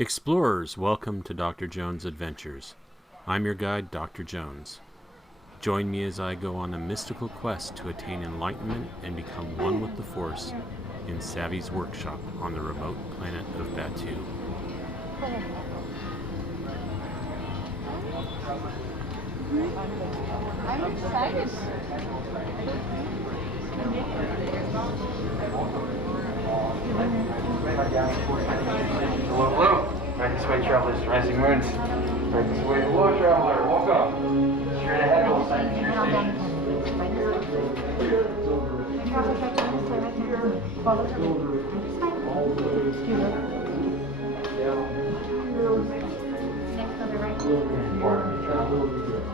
Explorers, welcome to Dr. Jones' Adventures. I'm your guide, Dr. Jones. Join me as I go on a mystical quest to attain enlightenment and become one with the Force in Savi's workshop on the remote planet of Batuu. I'm excited. Hello, hello. Right this way, travelers. Rising moons. Right this way. Hello, traveler. Welcome. Straight ahead, we'll sign to your station.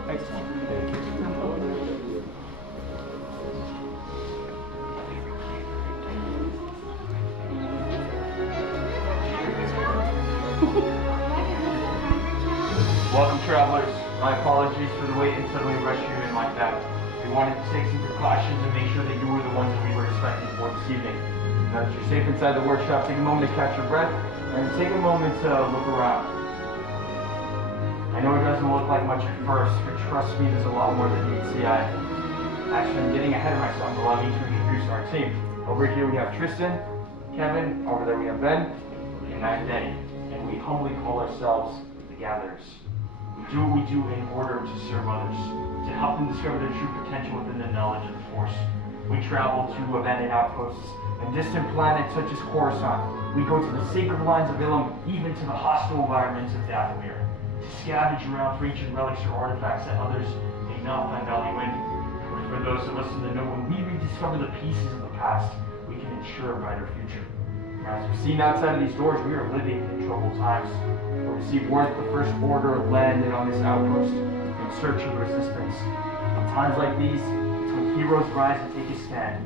Excellent. Welcome, travelers. My apologies for the wait and suddenly rush you in like that. We wanted to take some precautions and make sure that you were the ones that we were expecting for this evening. Now that you're safe inside the workshop, take a moment to catch your breath and take a moment to look around. I know it doesn't look like much at first, but trust me, there's a lot more that meets the eye. Actually, I'm getting ahead of myself. Allow me to introduce our team. Over here we have Tristan, Kevin. Over there we have Ben, and I'm Denny. And we humbly call ourselves the Gatherers. We do what we do in order to serve others, to help them discover their true potential within the knowledge of the Force. We travel to abandoned outposts and distant planets such as Coruscant. We go to the sacred lines of Ilum, even to the hostile environments of Dathomir, to scavenge around for ancient relics or artifacts that others may not find value in. But for those of us in the know, when we rediscover the pieces of the past, we can ensure a brighter future. Now, as we've seen outside of these doors, we are living in troubled times. We received word that the First Order landed on this outpost in search of resistance. In times like these, it's when heroes rise and take a stand.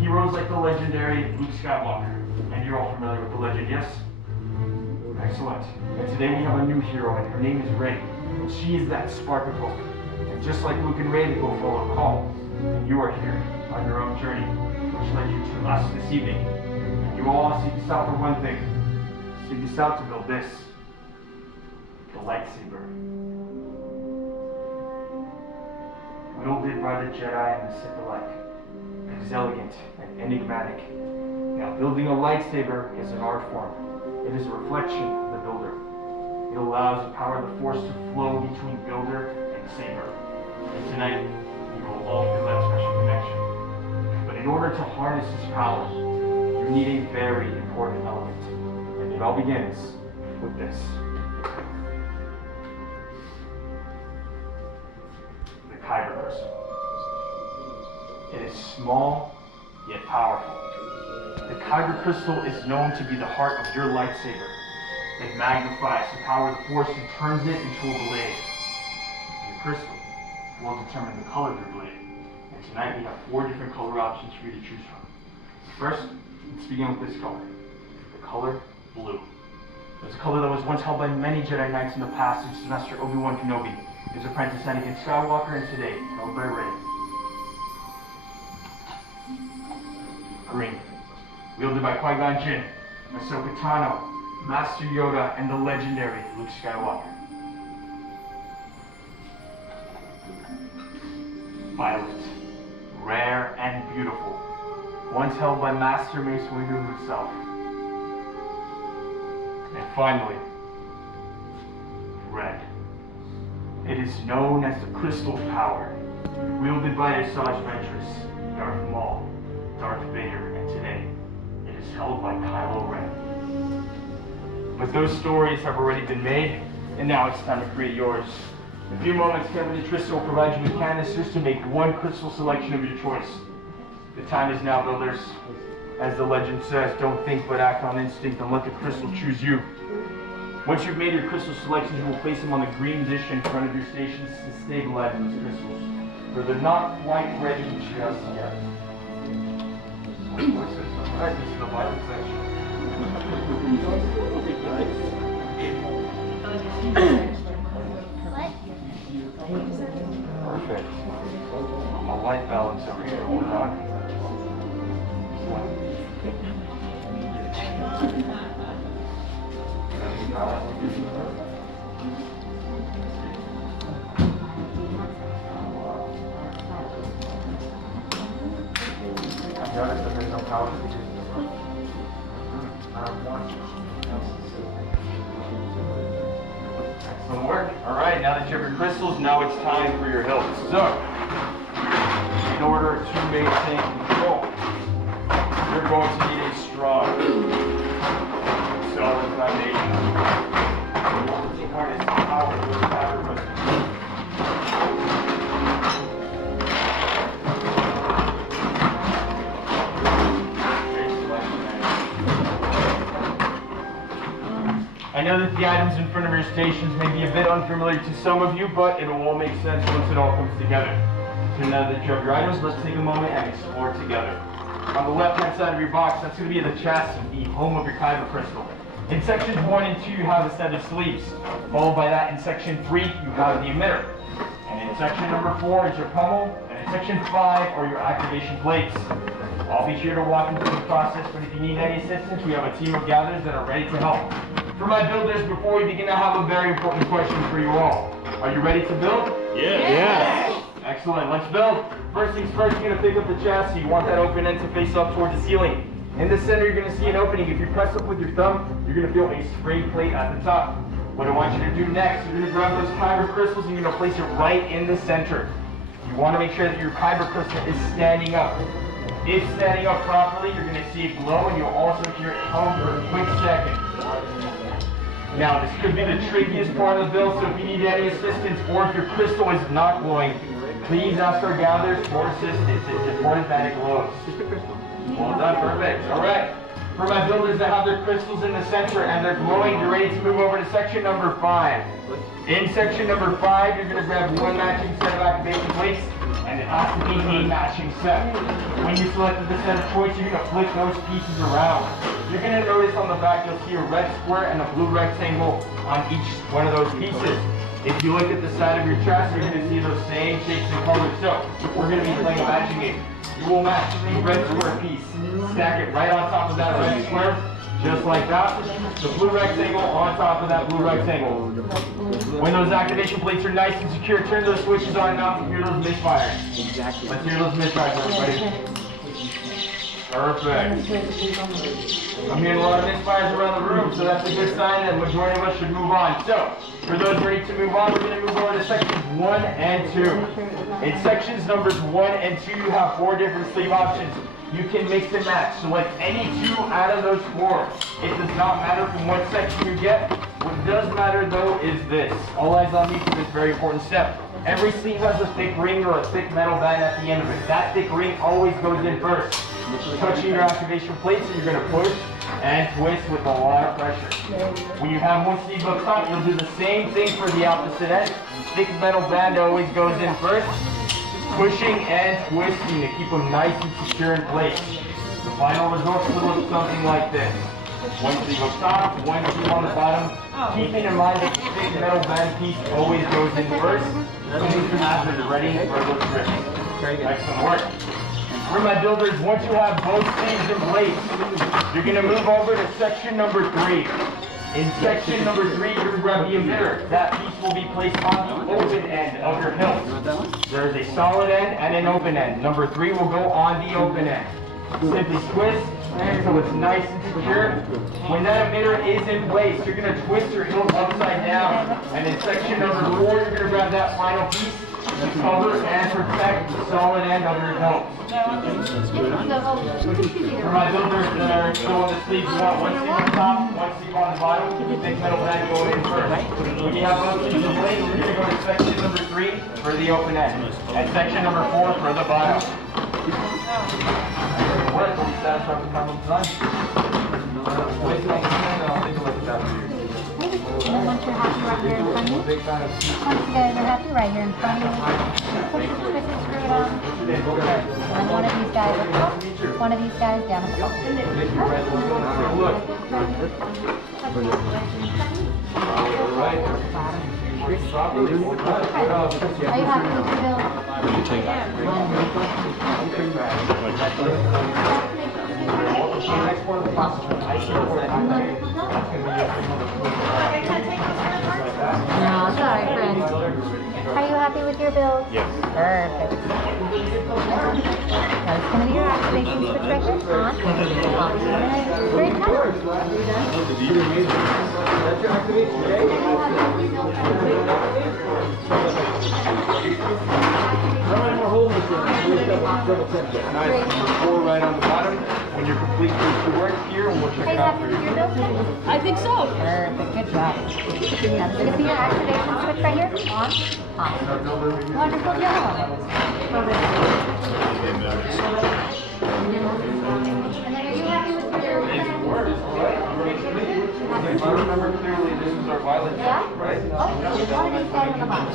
Heroes like the legendary Luke Skywalker. And you're all familiar with the legend, yes? Excellent. And today we have a new hero, and her name is Rey. And she is that spark of hope. And just like Luke and Rey, they go follow a call. And you are here on your own journey, which led you to us this evening. And you all seek us out for one thing. Seek us out to build this. The lightsaber. Wielded by the Jedi and the Sith alike. It is elegant and enigmatic. Now, building a lightsaber is an art form. It is a reflection of the builder. It allows the power of the Force to flow between builder and saber. And tonight, you will all feel that special connection. But in order to harness this power, you need a very important element. And it all begins with this. Kyber crystal. It is small, yet powerful. The Kyber crystal is known to be the heart of your lightsaber. It magnifies the power of the Force and turns it into a blade. The crystal will determine the color of your blade. And tonight we have 4 different color options for you to choose from. First, let's begin with this color. The color blue. It's a color that was once held by many Jedi Knights in the past, such as Master Obi-Wan Kenobi, his apprentice Anakin Skywalker, and today, held by Rey. Green. Wielded by Qui-Gon Jinn, Ahsoka Tano, Master Yoda, and the legendary Luke Skywalker. Violet. Rare and beautiful. Once held by Master Mace Windu himself. And finally, red. It is known as the Crystal of Power, wielded by Asajj Ventress, Darth Maul, Darth Vader, and today, it is held by Kylo Ren. But those stories have already been made, and now it's time to create yours. In a few moments, Kevin and Tristan will provide you with canisters to make one crystal selection of your choice. The time is now, builders. As the legend says, don't think but act on instinct and let the crystal choose you. Once you've made your crystal selections, you will place them on the green dish in front of your stations to stabilize those crystals, for they're not quite ready just yet. Alright, this is the violet section. Perfect. My light balance over here, hold on. Notice that there's no power switches. Excellent work. All right, now that you have your crystals, now it's time for your hilts. So, in order to maintain control, you're going to need a strong, solid foundation. You want to harness the power of those power crystals. I know that the items in front of your stations may be a bit unfamiliar to some of you, but it will all make sense once it all comes together. So now that you have your items, let's take a moment and explore together. On the left-hand side of your box, that's going to be the chassis, the home of your kyber crystal. In sections 1 and 2, you have a set of sleeves. Followed by that, in section 3, you have the emitter. And in section number 4 is your pummel, and in section 5 are your activation plates. I'll be here to walk you through the process, but if you need any assistance, we have a team of gatherers that are ready to help. For my builders, before we begin, I have a very important question for you all. Are you ready to build? Yes. Excellent, let's build. First things first, you're gonna pick up the chassis. You want that open end to face up towards the ceiling. In the center, you're gonna see an opening. If you press up with your thumb, you're gonna feel a spray plate at the top. What I want you to do next, you're gonna grab those kyber crystals and you're gonna place it right in the center. You wanna make sure that your kyber crystal is standing up. If standing up properly, you're gonna see it glow and you'll also hear it hum for a quick second. Now, this could be the trickiest part of the build, so if you need any assistance or if your crystal is not glowing, please ask our gatherers for assistance. It's important that it glows. Well done, perfect. All right. For my builders that have their crystals in the center and they're glowing, you're ready to move over to section number 5. In section number 5, you're going to grab one matching set of activation plates, and it has to be a matching set. When you selected the set of choice, you're going to flip those pieces around. You're going to notice on the back you'll see a red square and a blue rectangle on each one of those pieces. If you look at the side of your chassis, you're going to see those same shapes and colors. So, we're going to be playing a matching game. You will match the red square piece. Stack it right on top of that red square, just like that. The blue rectangle on top of that blue rectangle. When those activation plates are nice and secure, turn those switches on and off and hear those misfires. Let's hear those misfires, everybody. Perfect. I'm hearing a lot of misfires around the room, so that's a good sign that the majority of us should move on. So, for those ready to move on, we're going to move over to sections 1 and 2. In sections numbers 1 and 2, you have 4 different sleeve options. You can mix and match. Select any 2 out of those 4. It does not matter from what section you get. What does matter, though, is this. All eyes on me for this very important step. Every sleeve has a thick ring or a thick metal band at the end of it. That thick ring always goes in first. Touching your activation plates, and you're going to push and twist with a lot of pressure. When you have one sleeve up top, you'll do the same thing for the opposite end. Thick metal band always goes in first. Pushing and twisting to keep them nice and secure in place. The final result will look something like this. One sleeve up top, one sleeve on the bottom. Keeping in mind that the thick metal band piece always goes in first. After you're ready for those grips. Excellent work. For my builders, once you have both sleeves in place, you're going to move over to section number 3. In section number 3, you're going to grab the emitter. That piece will be placed on the open end of your hilt. There's a solid end and an open end. Number 3 will go on the open end. Simply twist until it's nice and secure. When that emitter is in place, you're going to twist your hilt upside down. And in section number 4, you're going to grab that final piece to cover and protect the solid end of your hilt. For my builders that are still on the sleeves, you want one sleeve on top, one sleeve on the bottom. Thick metal band going in first. When you have both sleeves in place, we're going to go to section number 3 for the open end, and section number 4 for the bottom. Work, are we satisfied with how it's done? Wait till I can, I'll take a look at that for you. And once you're happy right here in front of you, once you guys are happy right here in front of you, push the twist and screw it on. And one of these guys up top, one of these guys down at the bottom. Are you happy with your build? Next one of the process. build? Yes. Perfect. Now it's going to be your activation switch right here. On, off. Great power. That's your activation, okay? We're holding this one. Nice. Pull right on the bottom. When you're complete with your work here, we'll check Are it you out happy for with you. your build today? I think so. Perfect. Good job. Now this is going to be your activation switch right here. On, off. Wonderful job. And then are you happy with your Amazing work. All right. If I remember clearly, this is our violet Yeah? jacket, right? Oh, there's one of these guys in the box.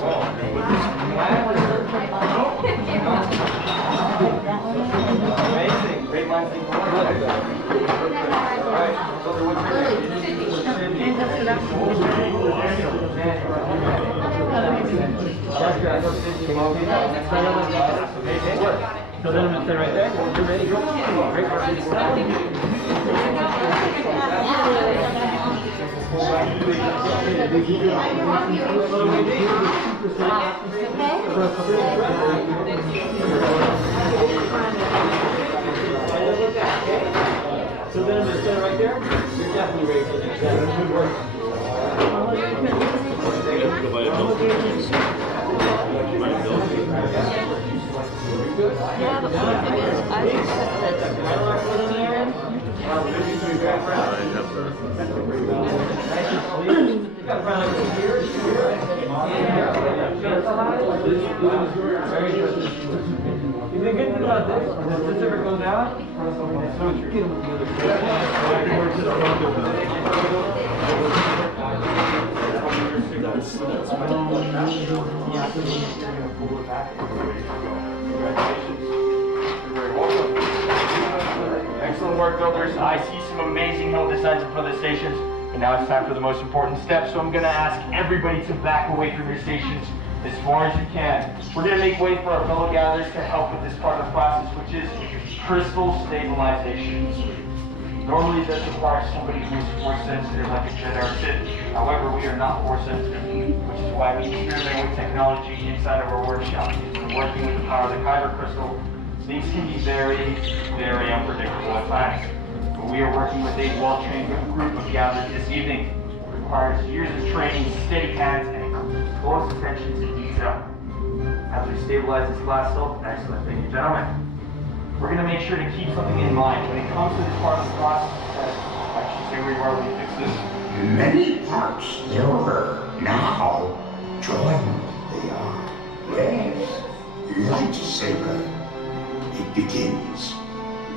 Amazing. Great minds think alike. All right. So what's your name? So then I'm going to stay right there. You're ready. Go. Great work. So then I'm going to stay right there. You're definitely ready for the next step. Good work. Yeah, but the only thing is, I think that The good thing about this is if this ever goes out, so you get them together. Excellent work, builders. I see some amazing hill designs in front of the stations, and now it's time for the most important step. So I'm going to ask everybody to back away from your stations as far as you can. We're going to make way for our fellow gatherers to help with this part of the process, which is crystal stabilization. Normally this requires somebody who is force sensitive like a Jedi or Sith. However, we are not force sensitive, which is why we experiment with technology inside of our workshop. We're working with the power of the Kyber crystal. Things can be very, very unpredictable at times. But we are working with a well-trained group of gatherers this evening. It requires years of training, steady hands, and close attention to detail. As we stabilize this glass silk, excellent, thank you, gentlemen. We're going to make sure to keep something in mind when it comes to this part of the process. Actually, say where you are when you fix this. Many parts silver. Now, join the art. Yes, lightsaber. It begins.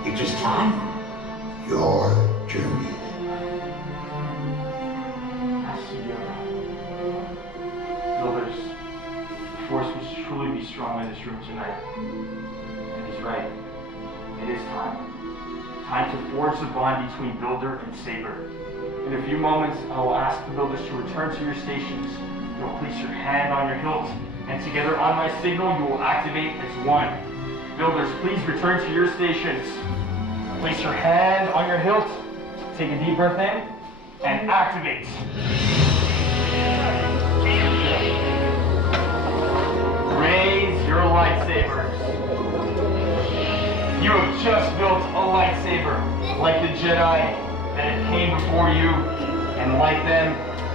It is time. Your journey. Builders, the force must truly be strong in this room tonight. And he's right. It is time. Time to forge the bond between Builder and Saber. In a few moments, I will ask the builders to return to your stations. You'll place your hand on your hilt, and together on my signal, you will activate as one. Builders, please return to your stations. Place your hand on your hilt, take a deep breath in, and activate. Raise your lightsabers. You have just built a lightsaber, like the Jedi that it came before you, and like them,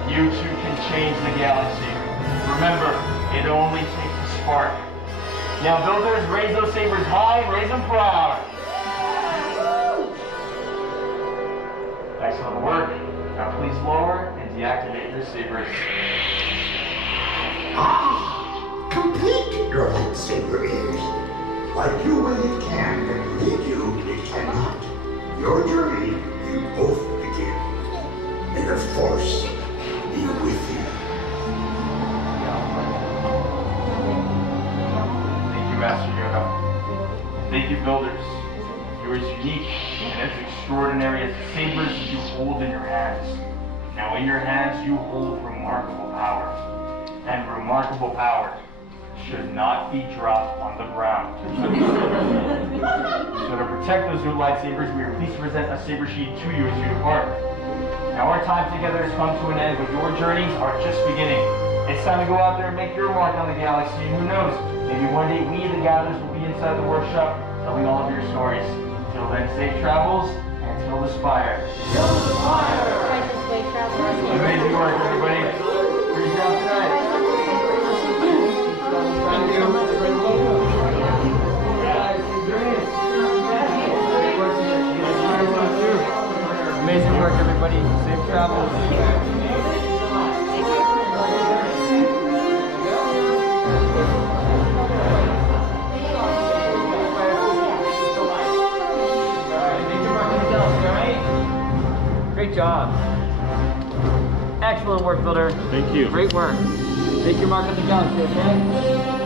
you too can change the galaxy. Remember, it only takes a spark. Now builders, raise those sabers high and raise them proud. Excellent work. Now please lower and deactivate your sabers. Complete your lightsaber is. Like you when it can, and lead you it cannot. Your journey, you both begin. May the Force be with you. Thank you, Master Yoda. Thank you, builders. You're as unique and as extraordinary as the sabers that you hold in your hands. Now in your hands you hold remarkable power. And remarkable power should not be dropped on the ground. So to protect those new lightsabers, we are pleased to present a saber sheath to you as you depart. Now our time together has come to an end, but your journeys are just beginning. It's time to go out there and make your mark on the galaxy, and who knows, maybe one day we, the Gatherers, will be inside the workshop telling all of your stories. Till then, safe travels, and till the spire. Till the spire! Amazing work, everybody. Great job tonight. Thank you. Amazing work, everybody. Safe travels. Great job. Excellent work, Builder. Thank you. Great work. Make your mark on the galaxy, okay?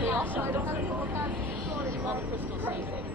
They also, I don't have to look at it. A lot of crystals.